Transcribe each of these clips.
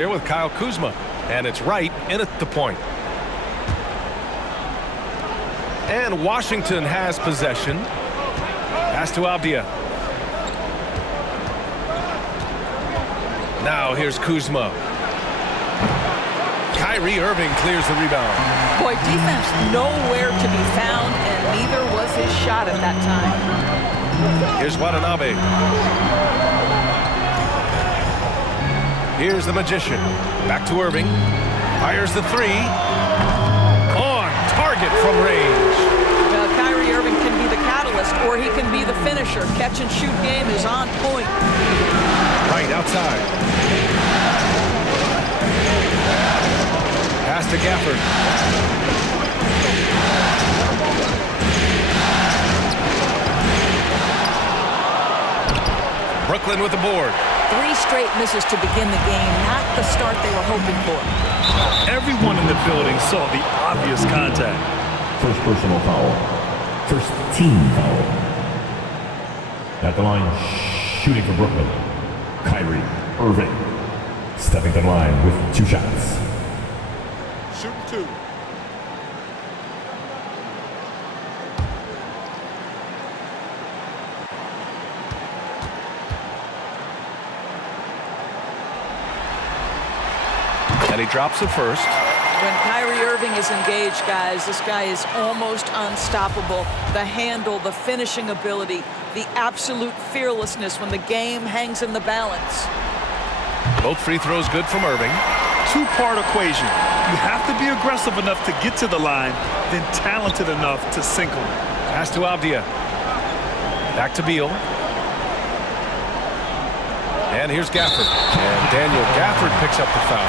Here with Kyle Kuzma, and it's right in at the point. And Washington has possession. Pass to Abdia. Now here's Kuzma. Kyrie Irving clears the rebound. Boy, defense nowhere to be found, and neither was his shot at that time. Here's Watanabe. Here's the Magician. Back to Irving. Fires the three. On target from range. Kyrie Irving can be the catalyst, or he can be the finisher. Catch and shoot game is on point. Right outside. Pass to Gafford. Brooklyn with the board. 3 straight misses to begin the game, not the start they were hoping for. Everyone in the building saw the obvious contact. First personal foul. First team foul. At the line, shooting for Brooklyn, Kyrie Irving. Stepping to the line with 2 shots. Shooting 2. And he drops it first. When Kyrie Irving is engaged, guys, this guy is almost unstoppable. The handle, the finishing ability, the absolute fearlessness when the game hangs in the balance. Both free throws good from Irving. 2-part equation. You have to be aggressive enough to get to the line, then talented enough to sink them. Pass to Abdia. Back to Beal. And here's Gafford. And Daniel Gafford picks up the foul.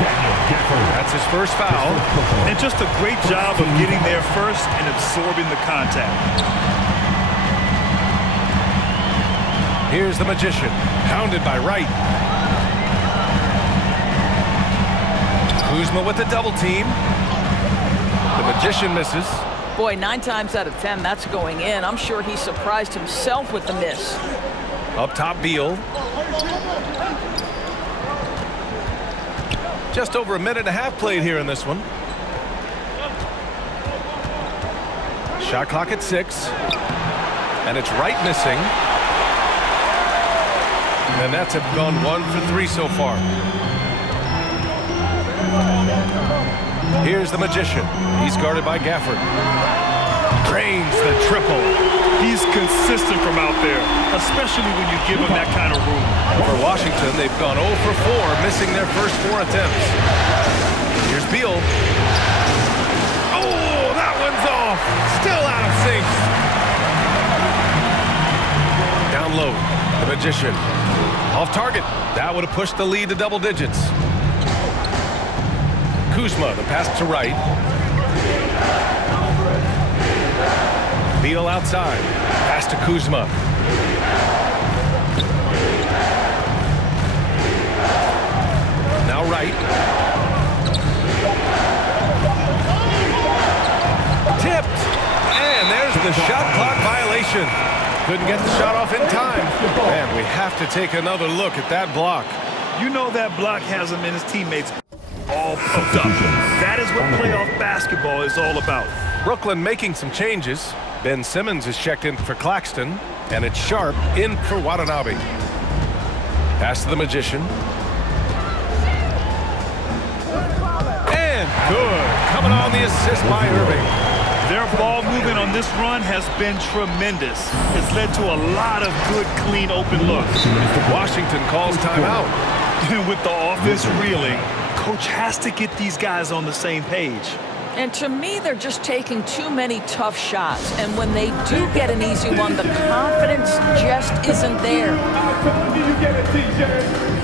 That's his first foul. And just a great job of getting there first and absorbing the contact. Here's the Magician. Pounded by Wright. Kuzma with the double team. The Magician misses. Boy, 9 times out of 10, that's going in. I'm sure he surprised himself with the miss. Up top, Beal. Just over a minute and a half played here in this one. Shot clock at 6. And it's Wright missing. And that's gone 1 for 3 so far. Here's the Magician. He's guarded by Gafford. Drains the triple. He's consistent from out there, especially when you give him that kind of room. For Washington, they've gone 0 for 4, missing their first 4 attempts. Here's Beal. Oh, that one's off. Still out of sync. Down low, the Magician. Off target. That would have pushed the lead to double digits. Kuzma, the pass to Wright. Beal outside. Pass to Kuzma. Now Wright. Tipped. And there's the shot clock violation. Couldn't get the shot off in time. And we have to take another look at that block. You know that block has him and his teammates all pumped up. That is what playoff basketball is all about. Brooklyn making some changes. Ben Simmons is checked in for Claxton, and it's Sharp in for Watanabe. Pass to the Magician. And good. Coming on the assist by Irving. Their ball movement on this run has been tremendous. It's led to a lot of good, clean, open looks. Washington calls timeout. And with the offense reeling, coach has to get these guys on the same page. And to me, they're just taking too many tough shots. And when they do get an easy one, the confidence just isn't there. How did you get it, TJ?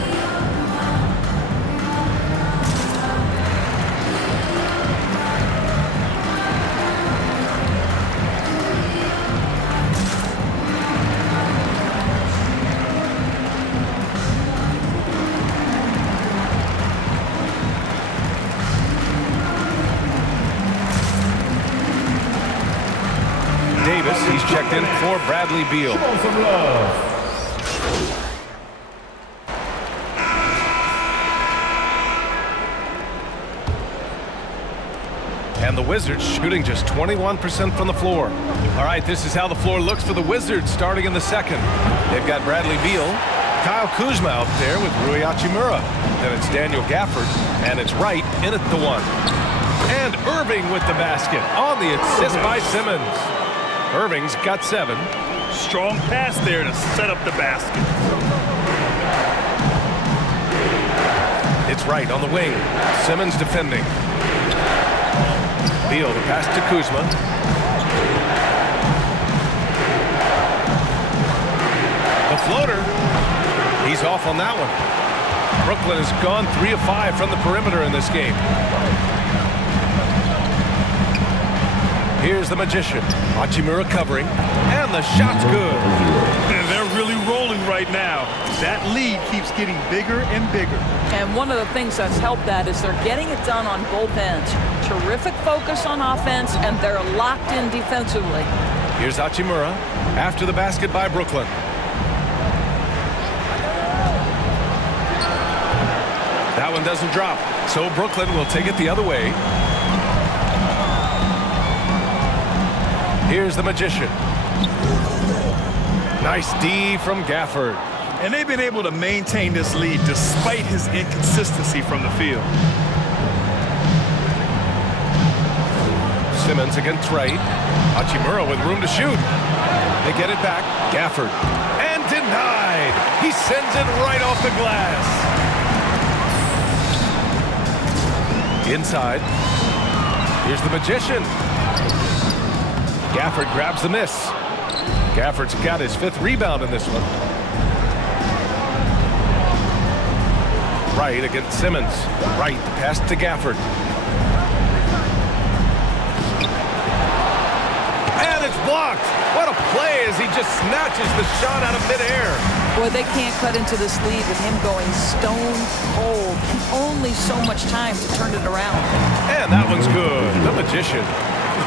Davis, he's checked in for Bradley Beal. Show some love. And the Wizards shooting just 21% from the floor. All right, this is how the floor looks for the Wizards starting in the second. They've got Bradley Beal, Kyle Kuzma out there with Rui Hachimura. Then it's Daniel Gafford, and it's Wright in at the one. And Irving with the basket on the assist by Simmons. Irving's got 7. Strong pass there to set up the basket. It's Wright on the wing. Simmons defending. Beal, the pass to Kuzma. The floater. He's off on that one. Brooklyn has gone 3 of 5 from the perimeter in this game. Here's the Magician. Hachimura covering. And the shot's good. And they're really rolling right now. That lead keeps getting bigger and bigger. And one of the things that's helped that is they're getting it done on both ends. Terrific focus on offense, and they're locked in defensively. Here's Hachimura after the basket by Brooklyn. That one doesn't drop, so Brooklyn will take it the other way. Here's the Magician. Nice D from Gafford. And they've been able to maintain this lead despite his inconsistency from the field. Simmons against Wright. Hachimura with room to shoot. They get it back. Gafford. And denied. He sends it right off the glass. Inside. Here's the Magician. Gafford grabs the miss. Gafford's got his 5th rebound in this one. Wright against Simmons. Wright, the pass to Gafford. And it's blocked. What a play as he just snatches the shot out of midair. Boy, they can't cut into this lead with him going stone cold. Only so much time to turn it around. And that one's good. The Magician.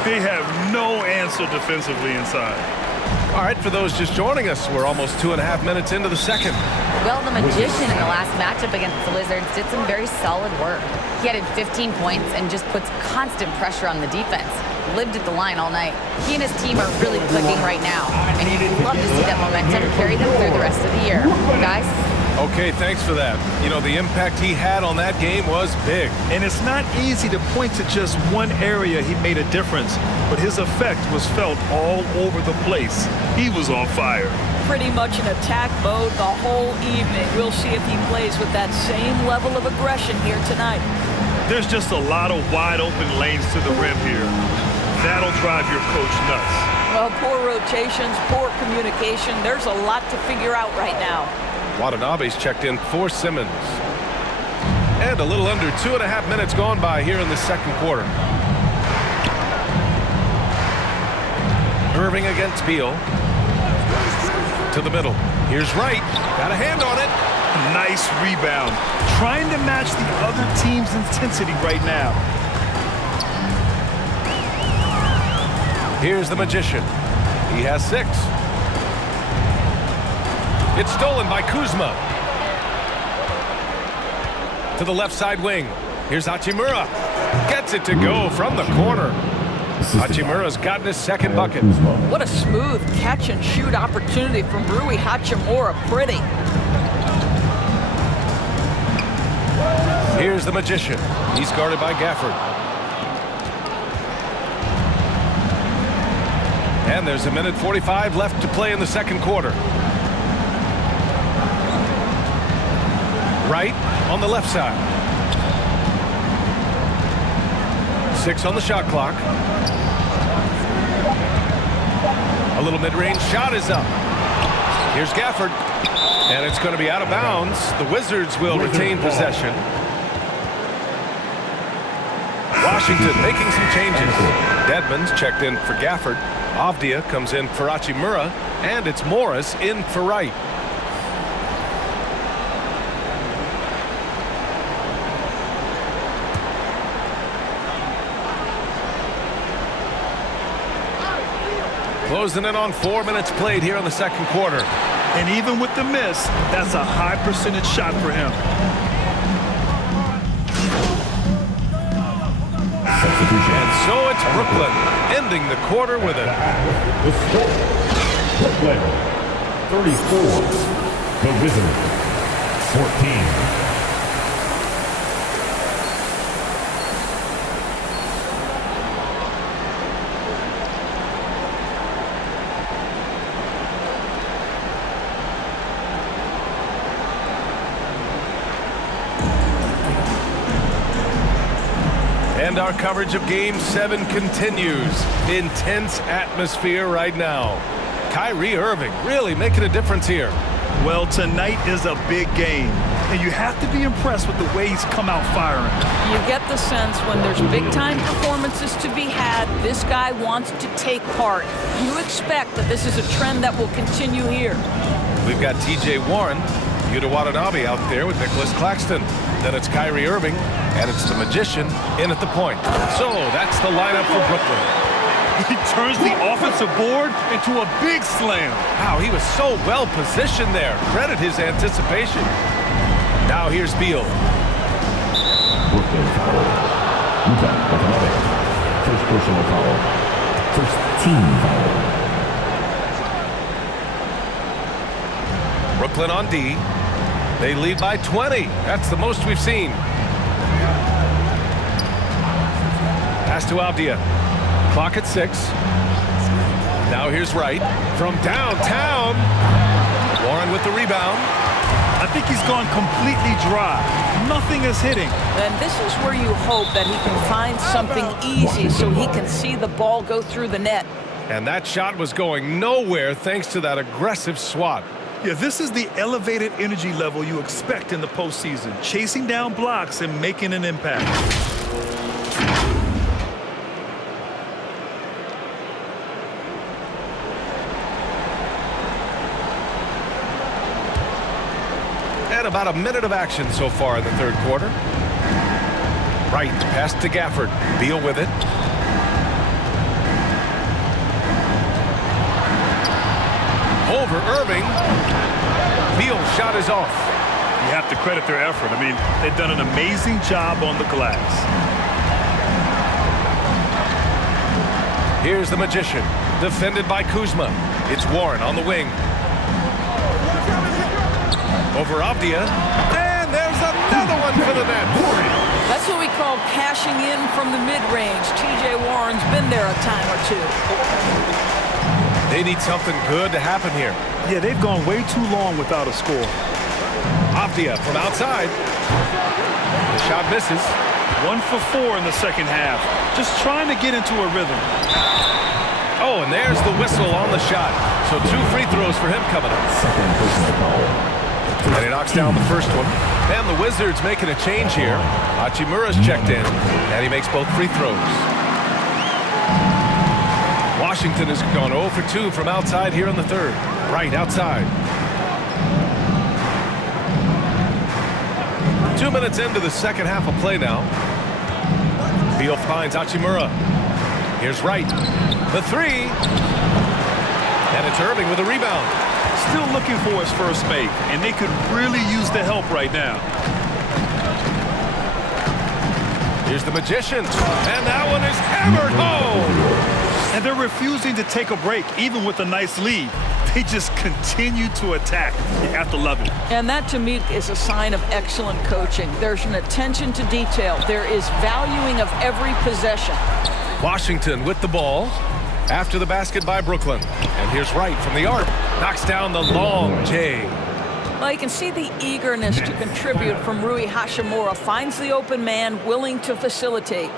They have no answer defensively inside. All right, for those just joining us, we're almost 2.5 minutes into the second. Well, the Magician in the last matchup against the Wizards did some very solid work. He added 15 points and just puts constant pressure on the defense. Lived at the line all night. He and his team are really clicking right now, and you'd love to see that momentum carry them through the rest of the year. Guys? Okay, thanks for that. You know, the impact he had on that game was big. And it's not easy to point to just one area he made a difference, but his effect was felt all over the place. He was on fire. Pretty much in attack mode the whole evening. We'll see if he plays with that same level of aggression here tonight. There's just a lot of wide open lanes to the rim here. That'll drive your coach nuts. Well, poor rotations, poor communication. There's a lot to figure out right now. Watanabe's checked in for Simmons. And a little under 2.5 minutes gone by here in the second quarter. Irving against Beal. To the middle. Here's Wright. Got a hand on it. Nice rebound. Trying to match the other team's intensity right now. Here's the Magician. He has 6. It's stolen by Kuzma. To the left side wing. Here's Hachimura. Gets it to go from the corner. Hachimura's gotten his 2nd bucket. What a smooth catch and shoot opportunity from Rui Hachimura. Pretty. Here's the Magician. He's guarded by Gafford. And there's 1:45 left to play in the second quarter. Wright on the left side. 6 on the shot clock. A little mid-range shot is up. Here's Gafford. And it's going to be out of bounds. The Wizards will retain possession. Washington making some changes. Dedmon's checked in for Gafford. Avdia comes in for Hachimura. And it's Morris in for Wright. Closing in on 4 minutes played here in the second quarter. And even with the miss, that's a high percentage shot for him. And So it's Brooklyn ending the quarter with it. The score, Brooklyn 34, the Wizards 14. And our coverage of Game 7 continues. Intense atmosphere right now. Kyrie Irving really making a difference here. Well, tonight is a big game, and you have to be impressed with the way he's come out firing. You get the sense when there's big-time performances to be had, this guy wants to take part. You expect that this is a trend that will continue here. We've got T.J. Warren, Yuta Watanabe out there with Nicholas Claxton. Then it's Kyrie Irving, and it's the Magician in at the point. So that's the lineup for Brooklyn. He turns the offensive board into a big slam. Wow, he was so well positioned there. Credit his anticipation. Now here's Beal. Brooklyn foul. Yuta Watanabe. First personal foul. First team foul. Brooklyn on D. They lead by 20. That's the most we've seen. Pass to Avdia. Clock at 6. Now here's Wright from downtown. Warren with the rebound. I think he's gone completely dry. Nothing is hitting. And this is where you hope that he can find something easy so he can see the ball go through the net. And that shot was going nowhere thanks to that aggressive swat. Yeah, this is the elevated energy level you expect in the postseason, chasing down blocks and making an impact. And about a minute of action so far in the third quarter. Right, pass to Gafford. Beal with it. Over Irving. Beal's shot is off. You have to credit their effort. I mean, they've done an amazing job on the glass. Here's the Magician, defended by Kuzma. It's Warren on the wing. Over Avdia. And there's another one for the net. That's what we call cashing in from the mid-range. T.J. Warren's been there a time or two. They need something good to happen here. Yeah, they've gone way too long without a score. Avdia from outside. The shot misses. 1 for 4 in the second half. Just trying to get into a rhythm. Oh, and there's the whistle on the shot. So 2 free throws for him coming up. Second personal foul. And he knocks down the first one. And the Wizards making a change here. Hachimura's checked in, and he makes both free throws. Washington has gone 0 for 2 from outside here in the third. Right outside. 2 minutes into the second half of play now. Beal finds Hachimura. Here's Wright. The 3. And it's Irving with a rebound. Still looking for his first make, and they could really use the help right now. Here's the Magician. And that one is hammered home. And they're refusing to take a break, even with a nice lead. They just continue to attack. You have to love it. And that, to me, is a sign of excellent coaching. There's an attention to detail. There is valuing of every possession. Washington with the ball after the basket by Brooklyn. And here's Wright from the arc. Knocks down the long J. Well, you can see the eagerness to contribute from Rui Hachimura. Finds the open man, willing to facilitate.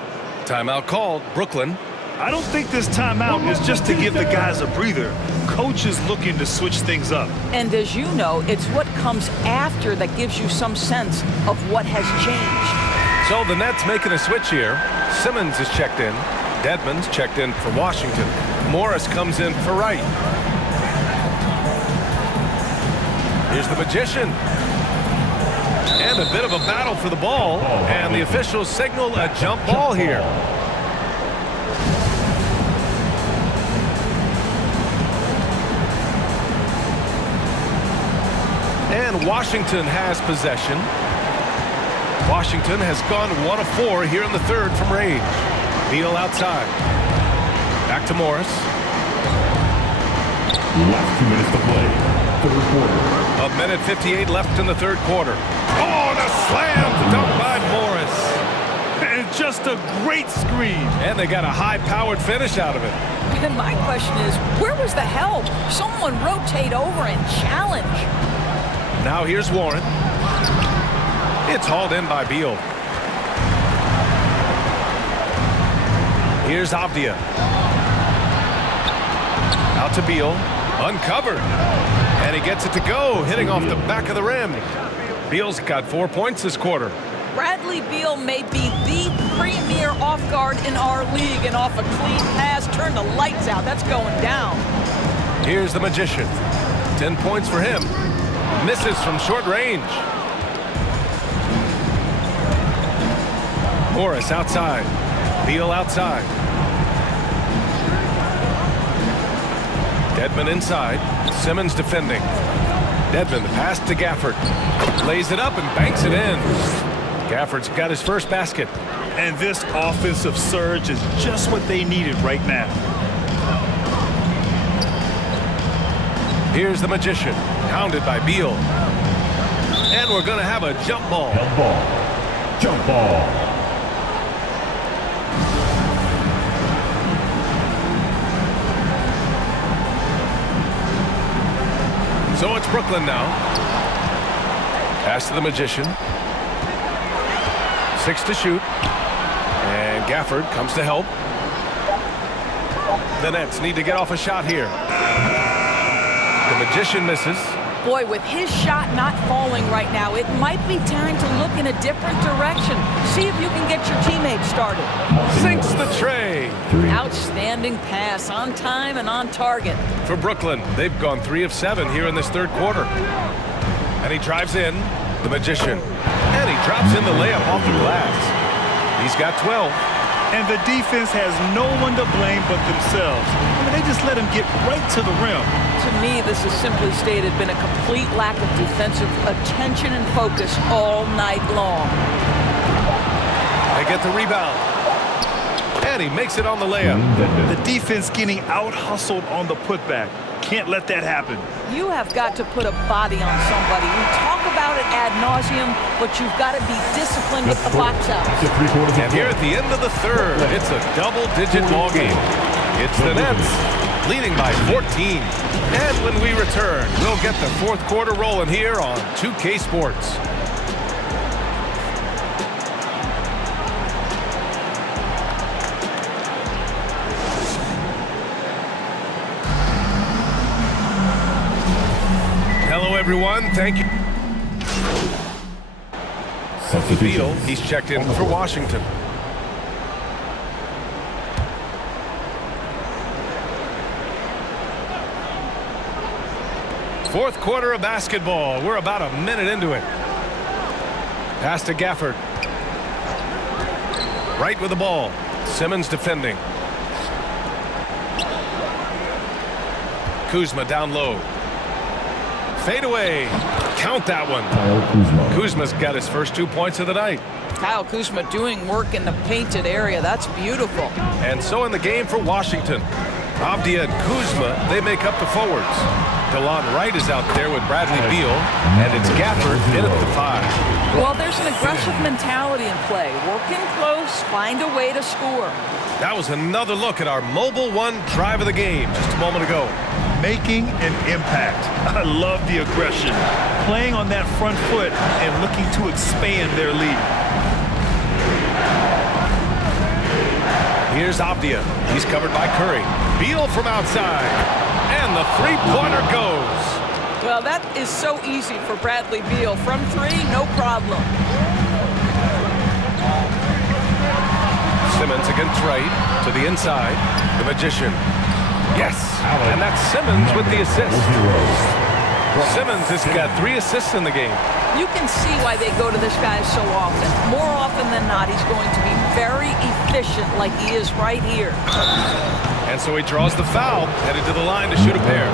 Timeout called. Brooklyn. I don't think this timeout is just to give the guys a breather. Coach is looking to switch things up. And as you know, it's what comes after that gives you some sense of what has changed. So the Nets making a switch here. Simmons is checked in. Dedmon's checked in for Washington. Morris comes in for Wright. Here's the Magician. And a bit of a battle for the ball. And the officials signal a jump ball here. And Washington has possession. Washington has gone 1 of 4 here in the third from range. Beal outside. Back to Morris. Last 2 minutes to play. Third quarter. 1:58 left in the third quarter. Oh, and a slam dunk by Morris. And just a great screen. And they got a high-powered finish out of it. And my question is, where was the help? Someone rotate over and challenge. Now here's Warren. It's hauled in by Beal. Here's Avdia. Out to Beal. Uncovered. And he gets it to go, hitting off the back of the rim. Beal's got 4 points this quarter. Bradley Beal may be the premier off guard in our league, and off a clean pass, turn the lights out. That's going down. Here's the Magician. 10 points for him. Misses from short range. Morris outside. Beal outside. Dedmon inside. Simmons defending. Dedmon, the pass to Gafford. Lays it up and banks it in. Gafford's got his first basket. And this offensive surge is just what they needed right now. Here's the Magician, hounded by Beal. And we're going to have a jump ball. Jump ball. Jump ball. So it's Brooklyn now. Pass to the Magician. 6 to shoot. And Gafford comes to help. The Nets need to get off a shot here. The Magician misses. Boy, with his shot not falling right now, it might be time to look in a different direction. See if you can get your teammates started. Sinks the tray. Outstanding pass, on time and on target. For Brooklyn, they've gone 3 of 7 here in this third quarter. And he drives in, the Magician. And he drops in the layup off the glass. He's got 12. And the defense has no one to blame but themselves. I mean, they just let him get right to the rim. To me, this has simply stated been a complete lack of defensive attention and focus all night long. They get the rebound. And he makes it on the layup. The defense getting out-hustled on the putback. Can't let that happen. You have got to put a body on somebody. We talk about it ad nauseum, but you've got to be disciplined with the box out. And here at the end of the third, it's a double-digit ball game. It's the Nets leading by 14. And when we return, we'll get the fourth quarter rolling here on 2K Sports. Hello, everyone. Thank you. Beal, he's checked in for Washington. Fourth quarter of basketball. We're about a minute into it. Pass to Gafford. Right with the ball. Simmons defending. Kuzma down low. Fade away. Count that one. Kuzma's got his first 2 points of the night. Kyle Kuzma doing work in the painted area. That's beautiful. And so in the game for Washington, Avdia and Kuzma, they make up the forwards. DeLon Wright is out there with Bradley Beal, and it's Gafford in at the 5. Well, there's an aggressive mentality in play. Working close, find a way to score. That was another look at our Mobile One drive of the game just a moment ago. Making an impact. I love the aggression. Playing on that front foot and looking to expand their lead. Here's Avdia. He's covered by Curry. Beal from outside. And the three-pointer goes. Well, that is so easy for Bradley Beal. From 3, no problem. Simmons against Wright to the inside. The Magician. Yes, and that's Simmons with the assist. Simmons has got 3 assists in the game. You can see why they go to this guy so often. More often than not, he's going to be very efficient like he is right here. And so he draws the foul, headed to the line to shoot a pair.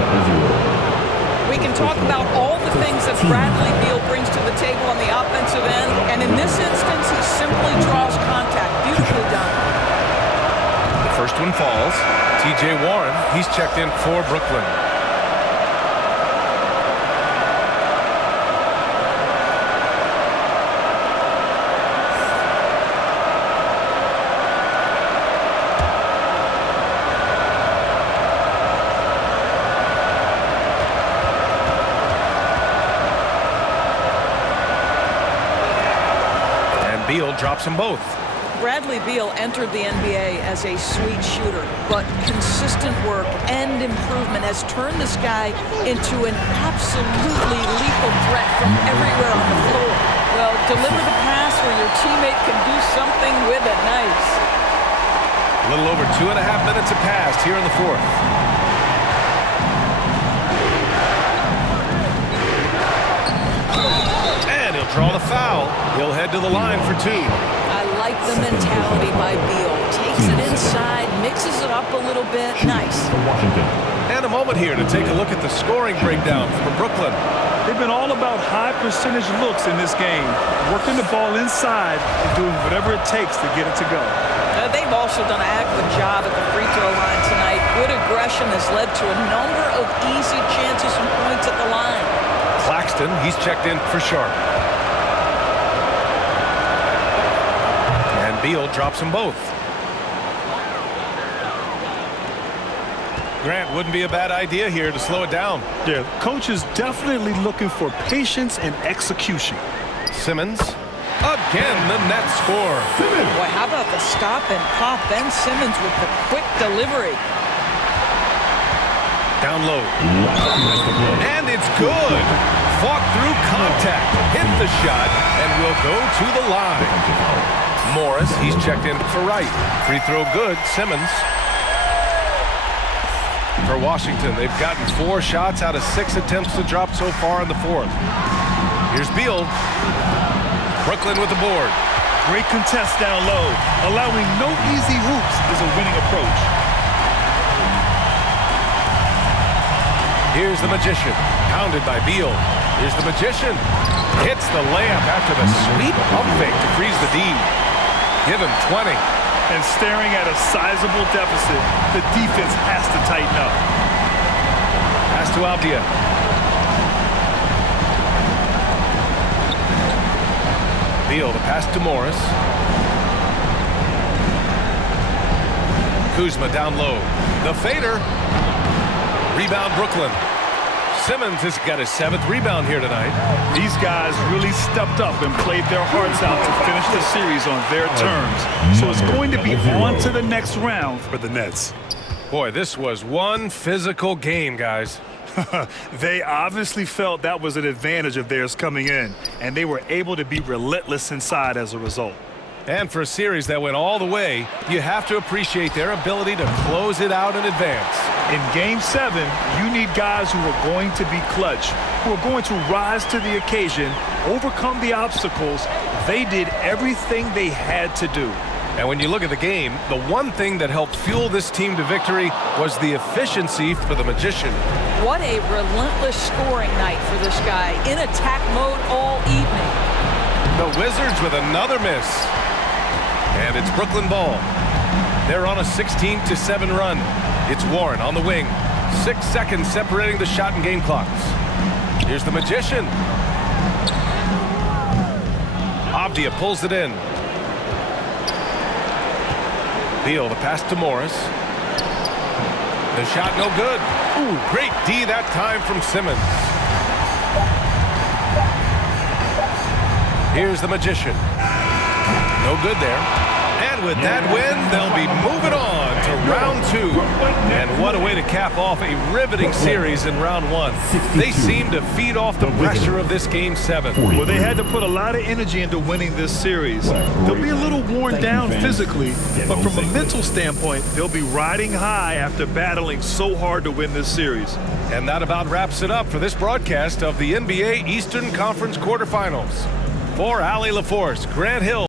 We can talk about all the things that Bradley Beal brings to the table on the offensive end, and in this instance, he simply draws contact. Beautifully done. one falls. T.J. Warren, he's checked in for Brooklyn. Beal drops them both. Bradley Beal entered the NBA as a sweet shooter, but consistent work and improvement has turned this guy into an absolutely lethal threat from everywhere on the floor. Well, deliver the pass where your teammate can do something with it. Nice. A little over 2.5 minutes have passed here in the fourth. And he'll draw the foul. He'll head to the line for two. I like the mentality by Beal. Takes it inside, mixes it up a little bit. Nice. And a moment here to take a look at the scoring breakdown for Brooklyn. They've been all about high percentage looks in this game, working the ball inside and doing whatever it takes to get it to go. They've also done a heck of a job at the free throw line tonight. Good aggression has led to a number of easy chances and points at the line. Claxton, he's checked in for Sharp. And Beal drops them both. Grant, wouldn't be a bad idea here to slow it down. Yeah, coach is definitely looking for patience and execution. Simmons, again the net score. Boy, how about the stop and pop? Ben Simmons with the quick delivery. Down low. And it's good. Fought through contact, hit the shot, and will go to the line. Morris, he's checked in for Wright. Free throw good, Simmons. For Washington, they've gotten 4 shots out of 6 attempts to drop so far in the fourth. Here's Beal. Brooklyn with the board. Great contest down low. Allowing no easy hoops is a winning approach. Here's the Magician, pounded by Beal. Here's the Magician. Hits the layup after the sweet pump fake to freeze the D. Give him 20. And staring at a sizable deficit, the defense has to tighten up. Pass to Avdia. Beal, the pass to Morris. Kuzma down low. The fader. Rebound Brooklyn. Simmons has got his 7th rebound here tonight. These guys really stepped up and played their hearts out to finish the series on their terms. So it's going to be on to the next round for the Nets. Boy, this was one physical game, guys. They obviously felt that was an advantage of theirs coming in, and they were able to be relentless inside as a result. And for a series that went all the way, you have to appreciate their ability to close it out in advance. In Game 7, you need guys who are going to be clutch, who are going to rise to the occasion, overcome the obstacles. They did everything they had to do. And when you look at the game, the one thing that helped fuel this team to victory was the efficiency for the Magician. What a relentless scoring night for this guy. In attack mode all evening. The Wizards with another miss. And it's Brooklyn ball. They're on a 16-7 run. It's Warren on the wing. 6 seconds separating the shot and game clocks. Here's the Magician. Avdia pulls it in. Beal, the pass to Morris. The shot no good. Ooh, great D that time from Simmons. Here's the Magician. No good there. And with that win, they'll be moving on to round 2. And what a way to cap off a riveting series in round 1. They seem to feed off the pressure of this Game 7. Well, they had to put a lot of energy into winning this series. They'll be a little worn down physically, but from a mental standpoint, they'll be riding high after battling so hard to win this series. And that about wraps it up for this broadcast of the NBA Eastern Conference quarterfinals. For Allie LaForce, Grant Hill.